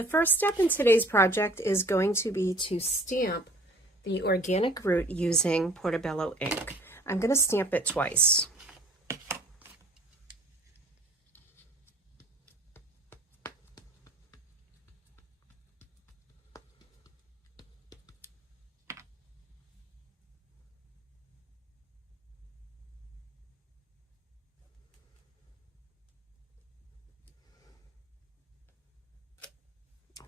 The first step in today's project is going to be to stamp the organic root using Portobello ink. I'm going to stamp it twice.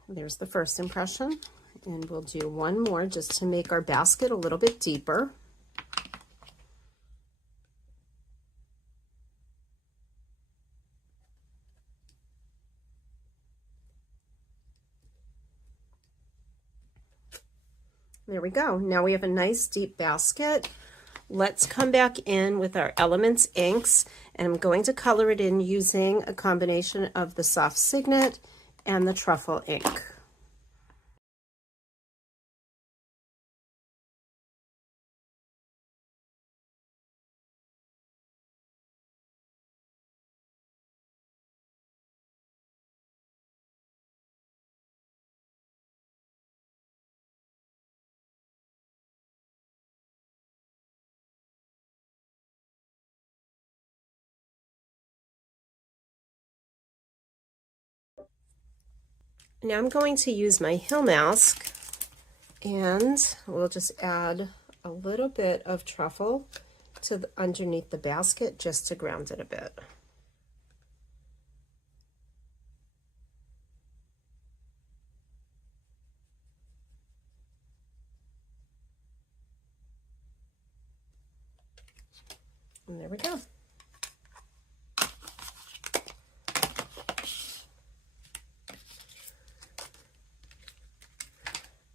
There's the first impression, and we'll do one more just to make our basket a little bit deeper. There we go. Now we have a nice deep basket. Let's come back in with our Elements inks, and I'm going to color it in using a combination of the Soft Signet and the Truffle ink. Now I'm going to use my Hill Mask, and we'll just add a little bit of truffle to underneath the basket just to ground it a bit. And there we go.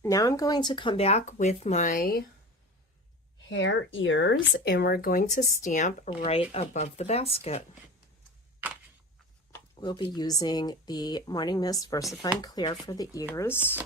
Now I'm going to come back with my hare ears, and we're going to stamp right above the basket. We'll be using the Morning Mist VersaFine Clear for the ears.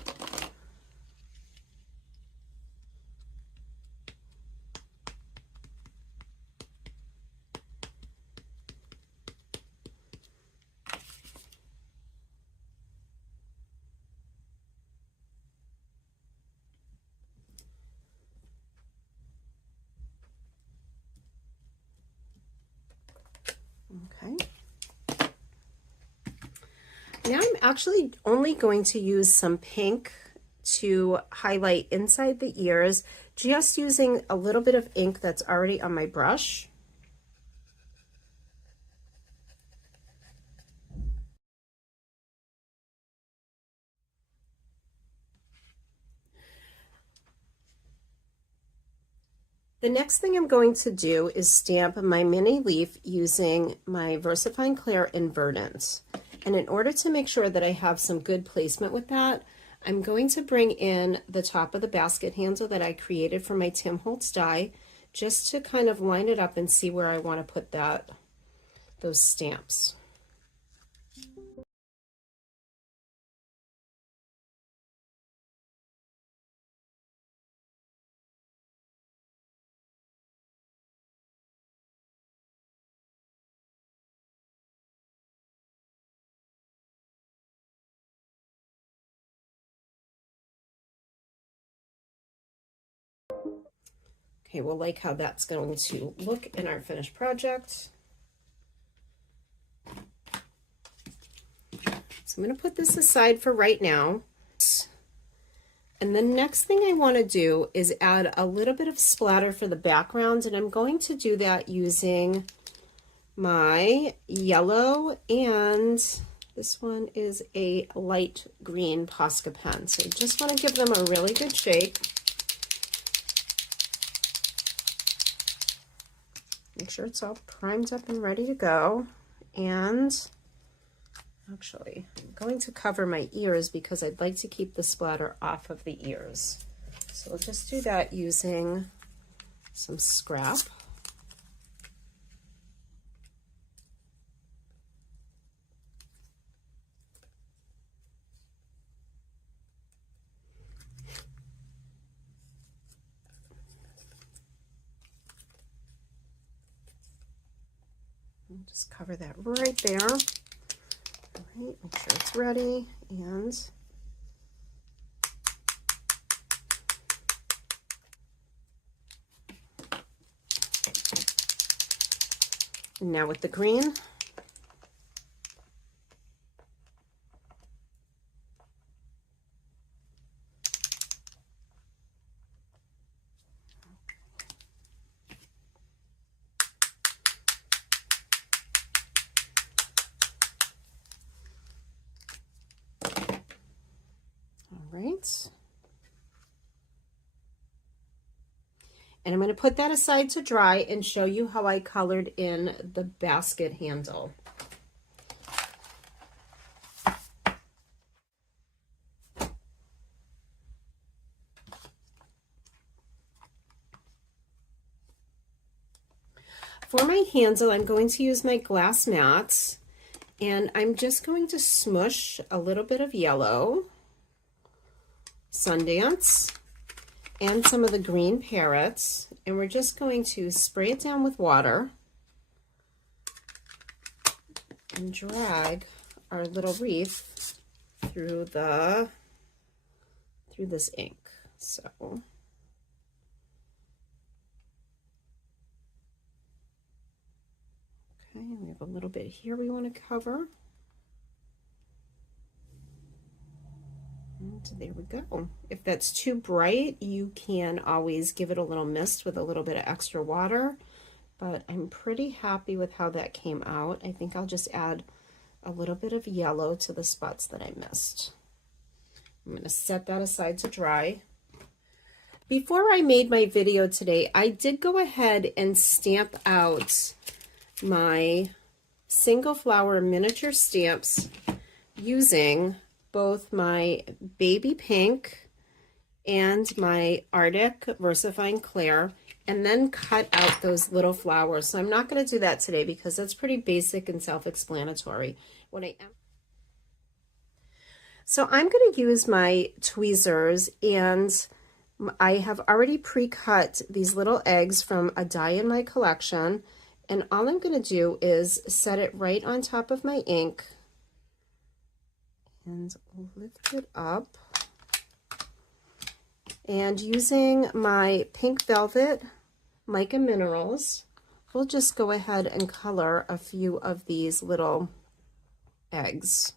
Okay. Now I'm actually only going to use some pink to highlight inside the ears, just using a little bit of ink that's already on my brush. The next thing I'm going to do is stamp my mini leaf using my VersaFine Clear in Verdant. And in order to make sure that I have some good placement with that, I'm going to bring in the top of the basket handle that I created for my Tim Holtz die, just to kind of line it up and see where I want to put those stamps. Okay, we'll like how that's going to look in our finished project. So I'm going to put this aside for right now. And the next thing I want to do is add a little bit of splatter for the background, and I'm going to do that using my yellow, and this one is a light green Posca pen. So I just want to give them a really good shake. Make sure it's all primed up and ready to go. And actually, I'm going to cover my ears because I'd like to keep the splatter off of the ears. So we'll just do that using some scrap. Just cover that right there. All right, make sure it's ready, and And now with the green. All right. And I'm going to put that aside to dry and show you how I colored in the basket handle. For my handle, I'm going to use my glass mats, and I'm just going to smush a little bit of yellow, Sundance, and some of the green parrots, and we're just going to spray it down with water and drag our little wreath through this ink. So okay, we have a little bit here we want to cover. And there we go. If that's too bright, you can always give it a little mist with a little bit of extra water, but I'm pretty happy with how that came out. I think I'll just add a little bit of yellow to the spots that I missed. I'm going to set that aside to dry. Before I made my video today, I did go ahead and stamp out my single flower miniature stamps using both my baby pink and my Arctic VersaFine Clair, and then cut out those little flowers. So I'm not going to do that today because that's pretty basic and self-explanatory. So I'm going to use my tweezers, and I have already pre-cut these little eggs from a die in my collection, and all I'm going to do is set it right on top of my ink and lift it up. And using my Pink Velvet Mica Minerals, we'll just go ahead and color a few of these little eggs.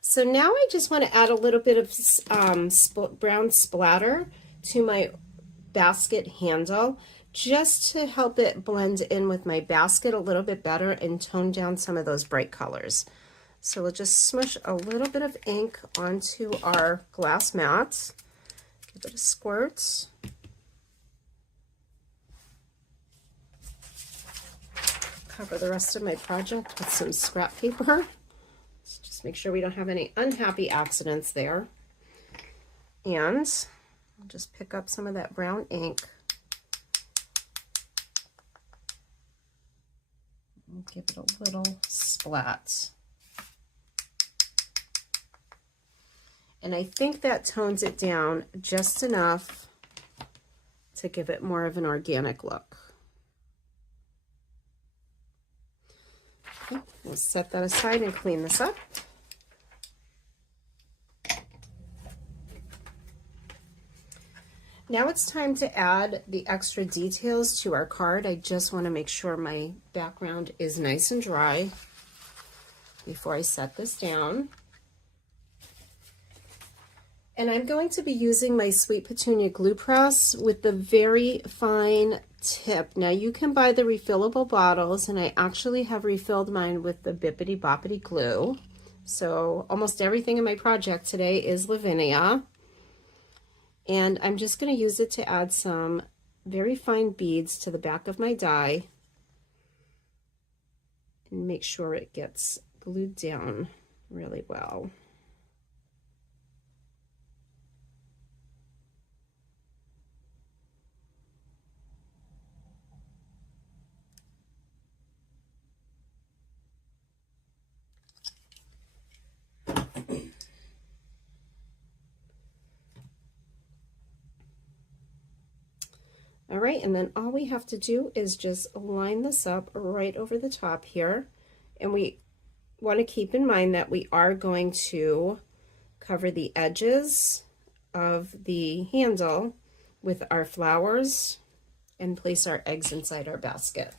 So now I just want to add a little bit of brown splatter to my basket handle, just to help it blend in with my basket a little bit better and tone down some of those bright colors. So we'll just smush a little bit of ink onto our glass mats, give it a squirt. Cover the rest of my project with some scrap paper. Just make sure we don't have any unhappy accidents there. And I'll just pick up some of that brown ink and give it a little splat. And I think that tones it down just enough to give it more of an organic look. Okay, we'll set that aside and clean this up. Now it's time to add the extra details to our card. I just want to make sure my background is nice and dry before I set this down. And I'm going to be using my Sweet Petunia glue press with the very fine tip. Now you can buy the refillable bottles, and I actually have refilled mine with the Bippity Boppity glue. So almost everything in my project today is Lavinia. And I'm just going to use it to add some very fine beads to the back of my die and make sure it gets glued down really well. All right, and then all we have to do is just line this up right over the top here. And we want to keep in mind that we are going to cover the edges of the handle with our flowers and place our eggs inside our basket.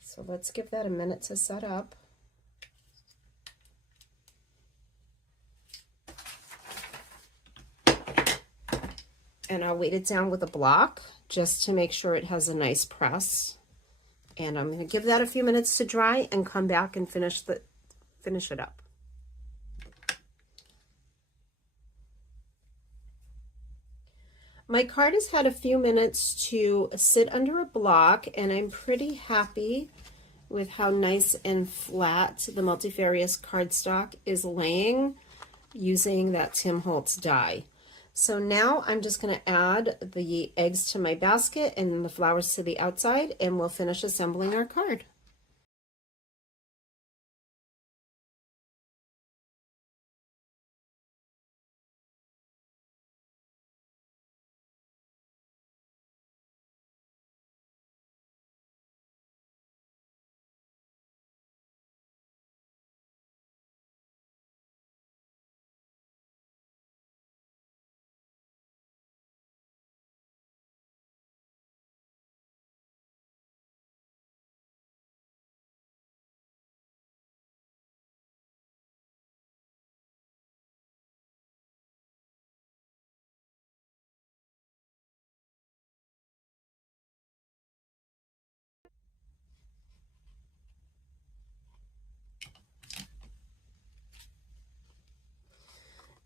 So let's give that a minute to set up. And I'll weight it down with a block just to make sure it has a nice press. And I'm going to give that a few minutes to dry and come back and finish it up. My card has had a few minutes to sit under a block, and I'm pretty happy with how nice and flat the multifarious cardstock is laying using that Tim Holtz die. So now I'm just going to add the eggs to my basket and the flowers to the outside, and we'll finish assembling our card.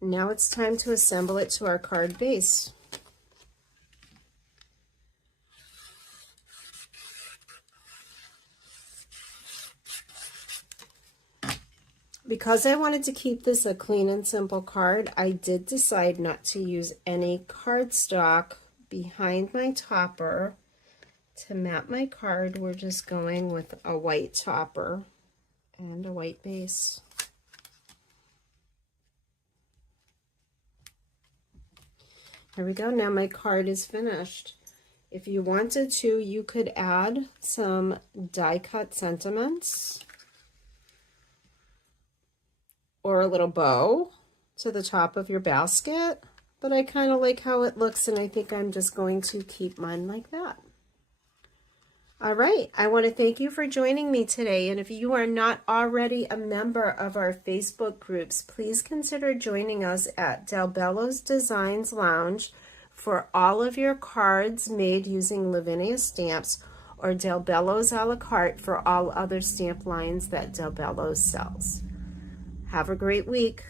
Now it's time to assemble it to our card base. Because I wanted to keep this a clean and simple card, I did decide not to use any cardstock behind my topper. To map my card, we're just going with a white topper and a white base. Here we go. Now my card is finished. If you wanted to, you could add some die cut sentiments or a little bow to the top of your basket, but I kind of like how it looks, and I think I'm just going to keep mine like that. All right, I want to thank you for joining me today, and if you are not already a member of our Facebook groups, please consider joining us at Del Bello's Designs Lounge for all of your cards made using Lavinia stamps, or Del Bello's a la carte for all other stamp lines that Del Bello's sells. Have a great week.